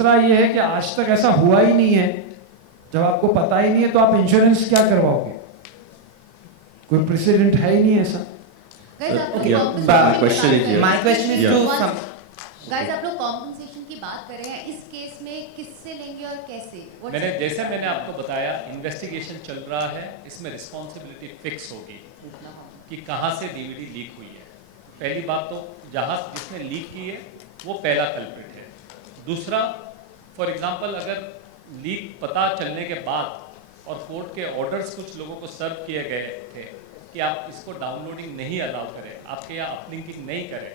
दूसरा ये है कि आज तक ऐसा हुआ ही नहीं है, जब आपको पता ही नहीं है तो आप इंश्योरेंस क्या करवाओगे? कोई प्रेसिडेंट है ही नहीं ऐसा। My question is to some. Guys, आप लोग कॉम्पनसेशन की बात कर रहे हैं, इस केस में किससे लेंगे और कैसे? मैंने आपको बताया, इन्वेस्टिगेशन चल रहा है, इसमें रिस्पॉन्सिबिलिटी फिक्स होगी कि कहाँ से डीवीडी लीक हुई है। पहली बात तो जहाँ जिसने लीक की है वो पहला कल्प्रिट है। दूसरा, फॉर एग्जांपल अगर लीक पता चलने के बाद और कोर्ट के ऑर्डर्स कुछ लोगों को सर्व किए गए थे कि आप इसको डाउनलोडिंग नहीं अलाउ करें, आपके यहाँ अपलिंकिंग नहीं करें,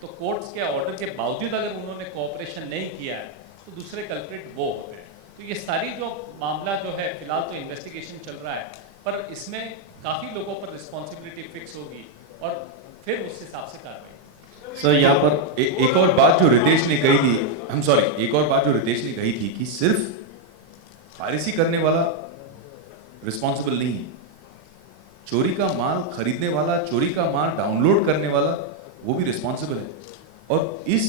तो कोर्ट्स के ऑर्डर के बावजूद अगर उन्होंने कोऑपरेशन नहीं किया है तो दूसरे कल्प्रिट वो होते हैं। तो ये सारी जो मामला जो है, फिलहाल तो इन्वेस्टिगेशन चल रहा है, पर इसमें काफ़ी लोगों पर रिस्पॉन्सिबिलिटी फिक्स होगी और फिर उस हिसाब से कार्रवाई। सर यहाँ पर एक और बात जो रितेश ने कही थी, एक और बात जो रितेश ने कही थी कि सिर्फ पायरेसी करने वाला रिस्पॉन्सिबल नहीं है, चोरी का माल खरीदने वाला, चोरी का माल डाउनलोड करने वाला, वो भी रिस्पॉन्सिबल है। और इस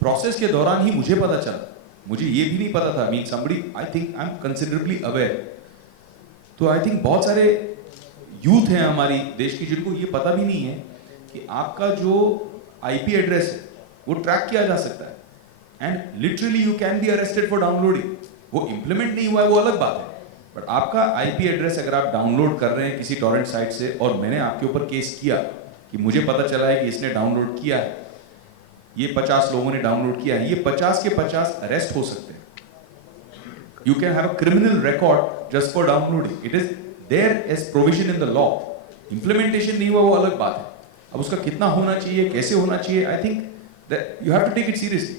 प्रोसेस के दौरान ही मुझे पता चला, मुझे ये भी नहीं पता था, mean somebody I think I am considerably aware. तो आई थिंक बहुत सारे यूथ हैं हमारी देश की जिनको ये पता भी नहीं है कि आपका जो आईपी एड्रेस है वो ट्रैक किया जा सकता है and literally you can be arrested for downloading. वो इंप्लीमेंट नहीं हुआ है वो अलग बात है, बट आपका आईपी एड्रेस अगर आप डाउनलोड कर रहे हैं किसी टॉरेंट साइट से और मैंने आपके ऊपर केस किया कि मुझे पता चला है कि इसने डाउनलोड किया है, ये 50 लोगों ने डाउनलोड किया है, ये 50 के 50 अरेस्ट हो सकते हैं। You can have a criminal record just for downloading. It is there as provision in the law. Implementation नहीं हुआ वो अलग बात है। अब उसका कितना होना चाहिए, कैसे होना चाहिए, I think that you have to take it seriously.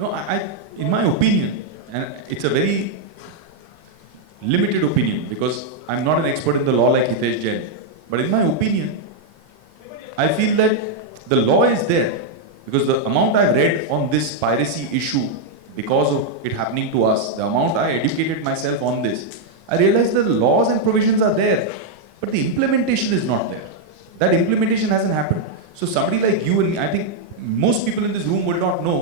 No, in my opinion, and it's a very limited opinion because I'm not an expert in the law like Ritesh Jain, but in my opinion, I feel that the law is there because the amount I've read on this piracy issue, because of it happening to us, the amount I educated myself on this, I realized that the laws and provisions are there, but the implementation is not there. That implementation hasn't happened. So somebody like you and me, I think most people in this room would not know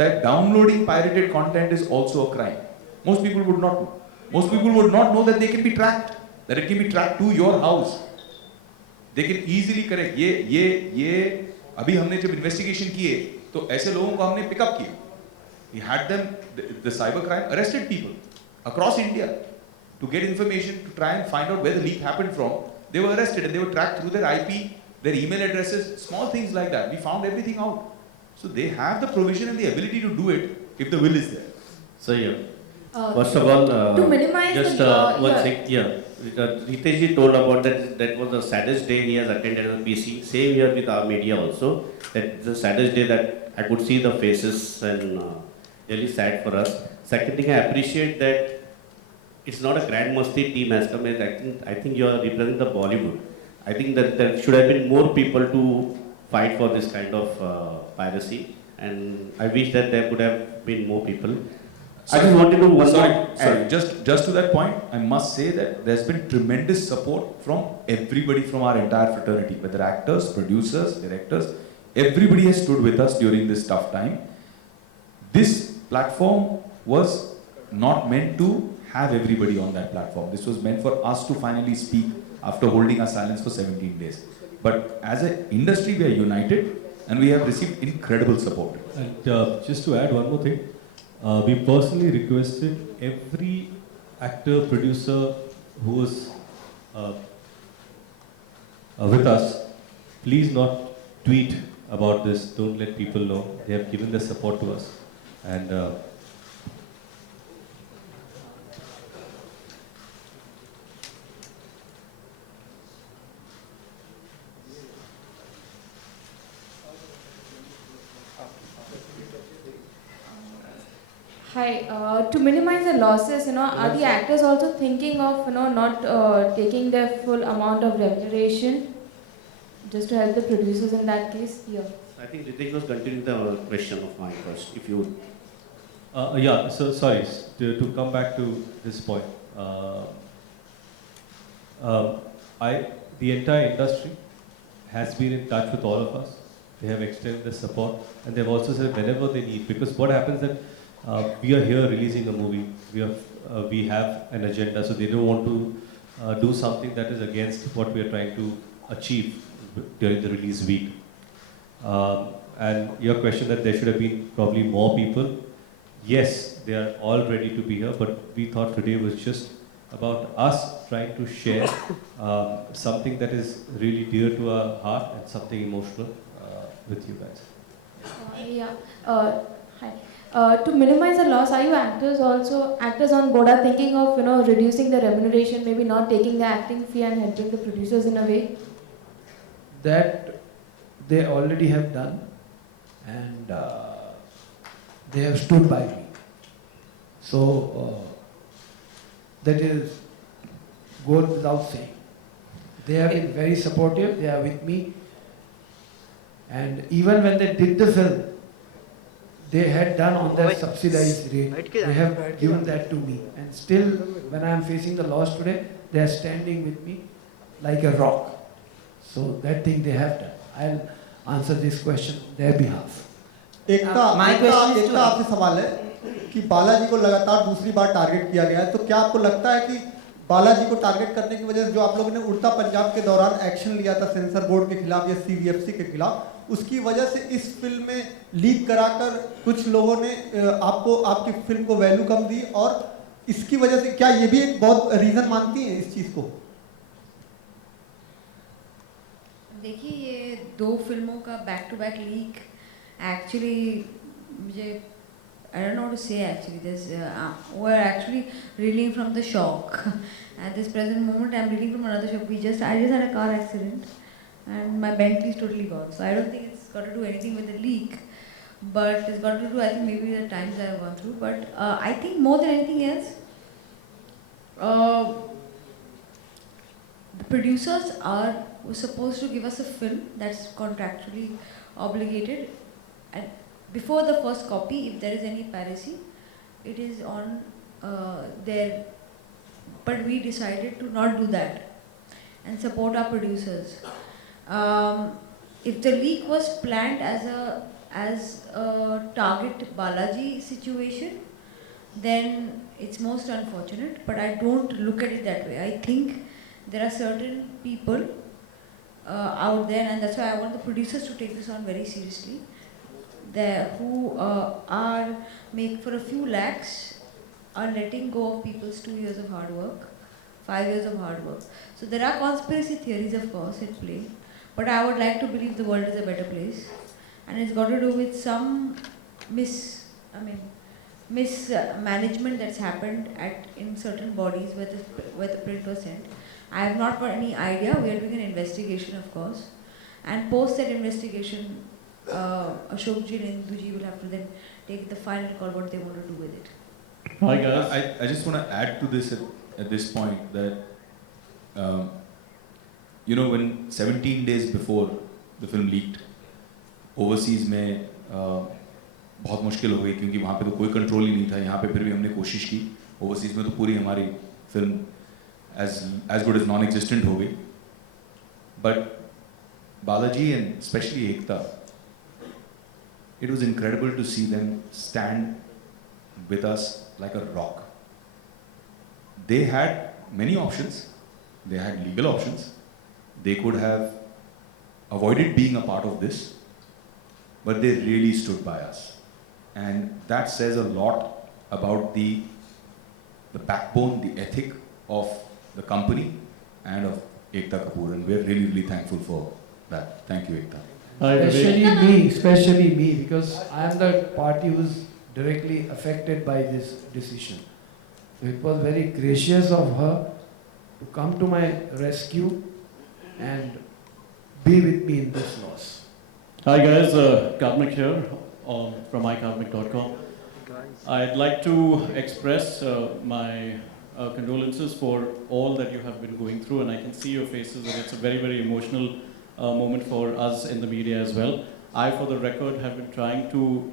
that downloading pirated content is also a crime. Most people would not know. Most people would not know that they can be tracked, that it can be tracked to your house. They can easily correct. ये अभी हमने जब investigation किए तो ऐसे लोगों को हमने पिकअप किया. We had them, the cyber crime arrested people across India to get information to try and find out where the leak happened from. They were arrested and they were tracked through their IP, their email addresses, small things like that. We found everything out. So they have the provision and the ability to do it if the will is there. So first of all, to minimize just one thing. Ritesh ji told about that was the saddest day he has attended on PC. Same here with our media also. That the saddest day that I could see the faces and really sad for us. Second thing, I appreciate that it's not a Grand Masti team has come. I think you are representing the Bollywood. I think that there should have been more people to fight for this kind of piracy, and I wish that there could have been more people. I just wanted to sorry, just to that point, I must say that there's been tremendous support from everybody from our entire fraternity, whether actors, producers, directors, everybody has stood with us during this tough time. This platform was not meant to have everybody on that platform. This was meant for us to finally speak after holding our silence for 17 days. But as an industry, we are united and we have received incredible support. And just to add one more thing, we personally requested every actor, producer who was with us, please not tweet about this, don't let people know. They have given their support to us. And Hi, to minimize the losses, are the actors also thinking of, not taking their full amount of remuneration just to help the producers in that case? Yeah. I think Ritesh was continuing the question of mine first. If you. yeah. So sorry to come back to this point. The entire industry has been in touch with all of us. They have extended the support, and they've also said whenever they need. Because what happens that we are here releasing a movie, we have an agenda, so they don't want to do something that is against what we are trying to achieve during the release week. And your question that there should have been probably more people. Yes, they are all ready to be here, but we thought today was just about us trying to share something that is really dear to our heart and something emotional with you guys. Hi. To minimize the loss, are you actors on board are thinking of reducing the remuneration, maybe not taking the acting fee and helping the producers in a way? That they already have done, and they have stood by me. So that is goes without saying. They have been very supportive. They are with me, and even when they did the film, they had done on their subsidized rate. They have given that to me, and still, when I am facing the loss today, they are standing with me like a rock. So that thing they have done. I'll answer this question on their behalf. एकता आपसे सवाल है कि बालाजी को लगातार दूसरी बार target किया गया है, तो क्या आपको लगता है कि बालाजी को टारगेट करने की वजह से जो आप लोगों ने उड़ता पंजाब के दौरान एक्शन लिया था सेंसर बोर्ड के खिलाफ या CVFC के खिलाफ, उसकी वजह से इस फिल्म में लीक कराकर कुछ लोगों ने आपकी फिल्म को वैल्यू कम दी, और इसकी वजह से क्या ये भी एक बहुत रीज़न मानती हैं इस चीज़ को? देखिए, ये 2 फिल्मों का back to back leak actually मुझे I don't know what to say actually. We're actually reeling from the shock. At this present moment, I'm reeling from another shock. I just had a car accident, and my Bentley is totally gone. So I don't think it's got to do anything with the leak, but it's got to do, I think, maybe the times I've gone through. But I think more than anything else, the producers were supposed to give us a film that's contractually obligated, and before the first copy, if there is any piracy, it is on there. But we decided to not do that and support our producers. If the leak was planned as a target Balaji situation, then it's most unfortunate. But I don't look at it that way. I think there are certain people out there, and that's why I want the producers to take this on very seriously. Who are make for a few lakhs are letting go of people's 2 years of hard work, 5 years of hard work. So there are conspiracy theories, of course, at play, but I would like to believe the world is a better place, and it's got to do with some mismanagement that's happened in certain bodies where the print was sent. I have not got any idea. We are doing an investigation, of course, and post that investigation, Ashok ji and Indu ji will have to then take the final call what they want to do with it. Hi guys. I just want to add to this at this point that when 17 days before the film leaked, overseas में बहुत मुश्किल हो गई क्योंकि वहाँ पे तो कोई कंट्रोल ही नहीं था. यहाँ पे फिर भी हमने कोशिश की. Overseas में तो पूरी हमारी film as good as non-existent हो गई. But Balaji and especially Ekta, it was incredible to see them stand with us like a rock. They had many options. They had legal options. They could have avoided being a part of this, but they really stood by us. And that says a lot about the backbone, the ethic of the company and of Ekta Kapoor, and we're really, really thankful for that. Thank you, Ekta. Especially me, because I am the party who's directly affected by this decision. So it was very gracious of her to come to my rescue and be with me in this loss. Hi guys, Karmik here from mykarmik.com. I'd like to express my condolences for all that you have been going through, and I can see your faces, and it's a very, very emotional moment for us in the media as well. I, for the record, have been trying to,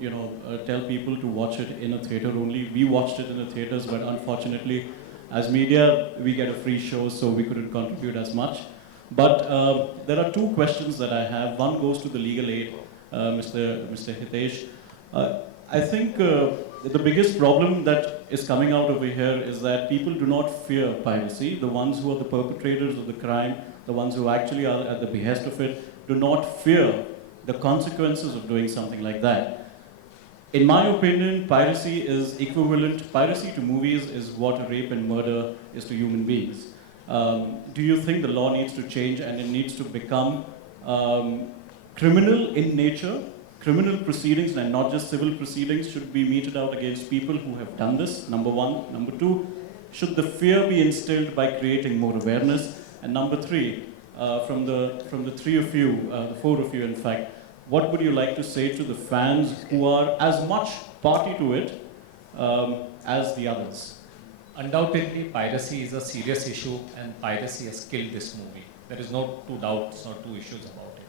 tell people to watch it in a theater only. We watched it in the theaters, but unfortunately, as media, we get a free show, so we couldn't contribute as much. But there are 2 questions that I have. One goes to the legal aid. Mr. Ritesh. I think the biggest problem that is coming out over here is that people do not fear piracy. The ones who are the perpetrators of the crime, the ones who actually are at the behest of it, do not fear the consequences of doing something like that. In my opinion, piracy to movies is what rape and murder is to human beings. Do you think the law needs to change and it needs to become criminal in nature? Criminal proceedings and not just civil proceedings should be meted out against people who have done this, number one. Number two, should the fear be instilled by creating more awareness? And number three, from the three of you, the four of you in fact, what would you like to say to the fans who are as much party to it as the others? Undoubtedly, piracy is a serious issue and piracy has killed this movie. There is no two doubts, no two issues about it.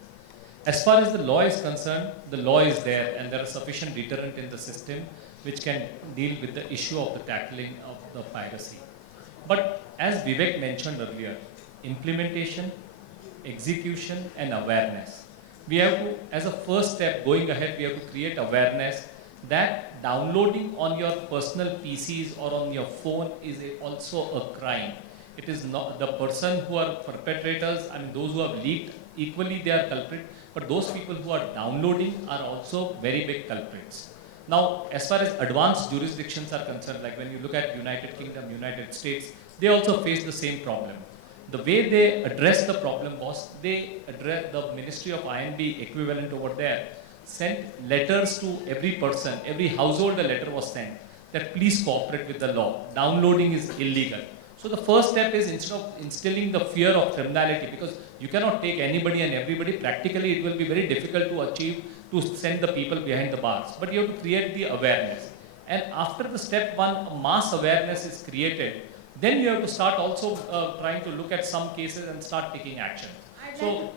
As far as the law is concerned, the law is there and there is sufficient deterrent in the system which can deal with the issue of the tackling of the piracy. But as Vivek mentioned earlier, implementation, execution and awareness. We have to, as a first step going ahead, we have to create awareness that downloading on your personal PCs or on your phone is also a crime. It is not the person who are perpetrators, I mean those who have leaked, equally they are culprit, but those people who are downloading are also very big culprits. Now, as far as advanced jurisdictions are concerned, like when you look at United Kingdom, United States, they also face the same problem. The way they addressed the problem was they addressed the Ministry of INB equivalent over there, sent letters to every person, every household a letter was sent that please cooperate with the law. Downloading is illegal. So the first step is instead of instilling the fear of criminality, because you cannot take anybody and everybody, practically it will be very difficult to achieve to send the people behind the bars. But you have to create the awareness. And after the step one, mass awareness is created, then you have to start also trying to look at some cases and start taking action. I'd like to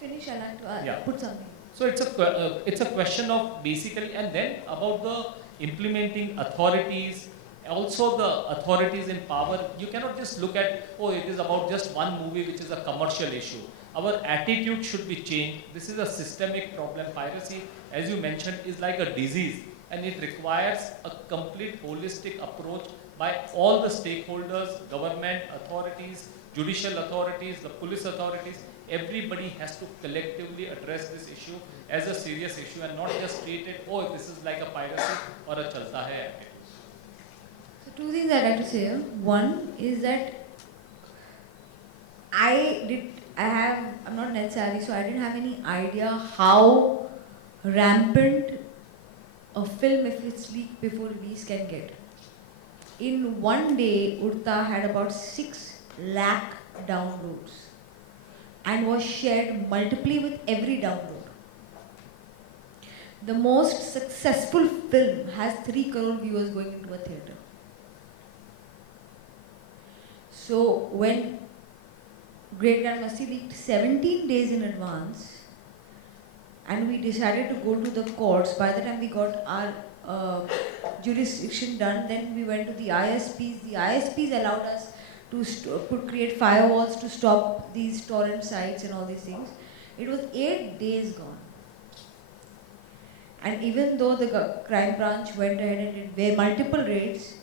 finish, I'd like to put something. So it's a question of basically, and then about the implementing authorities, also the authorities in power. You cannot just look at, oh, it is about just one movie which is a commercial issue. Our attitude should be changed. This is a systemic problem. Piracy, as you mentioned, is like a disease and it requires a complete holistic approach by all the stakeholders, government authorities, judicial authorities, the police authorities. Everybody has to collectively address this issue as a serious issue and not just treat it, oh, this is like a piracy or a chalta hai. So two things I'd like to say. One is that I'm not net savvy, so I didn't have any idea how rampant a film, if it's leaked before release, can get. In one day, Urta had about 6 lakh downloads and was shared multiply with every download. The most successful film has 3 crore viewers going into a theatre. So when Great Grand Masti leaked 17 days in advance and we decided to go to the courts, by the time we got our jurisdiction done, then we went to the ISPs. The ISPs allowed us to create firewalls to stop these torrent sites and all these things. It was 8 days gone. And even though the crime branch went ahead and did multiple raids,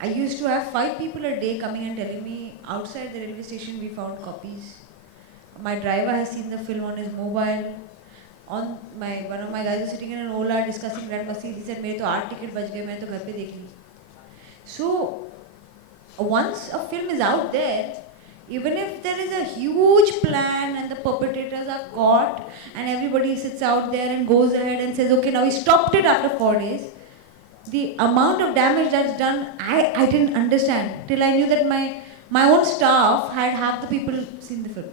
I used to have 5 people a day coming and telling me, outside the railway station we found copies. My driver has seen the film on his mobile. One of my guys was sitting in an Ola discussing Grand Masti. He said, "Mere to 8 ticket bach gaye, main to ghar pe dekh li." So once a film is out there, even if there is a huge plan and the perpetrators are caught and everybody sits out there and goes ahead and says, okay, now we stopped it after 4 days, the amount of damage that's done, I didn't understand till I knew that my own staff had half the people seen the film.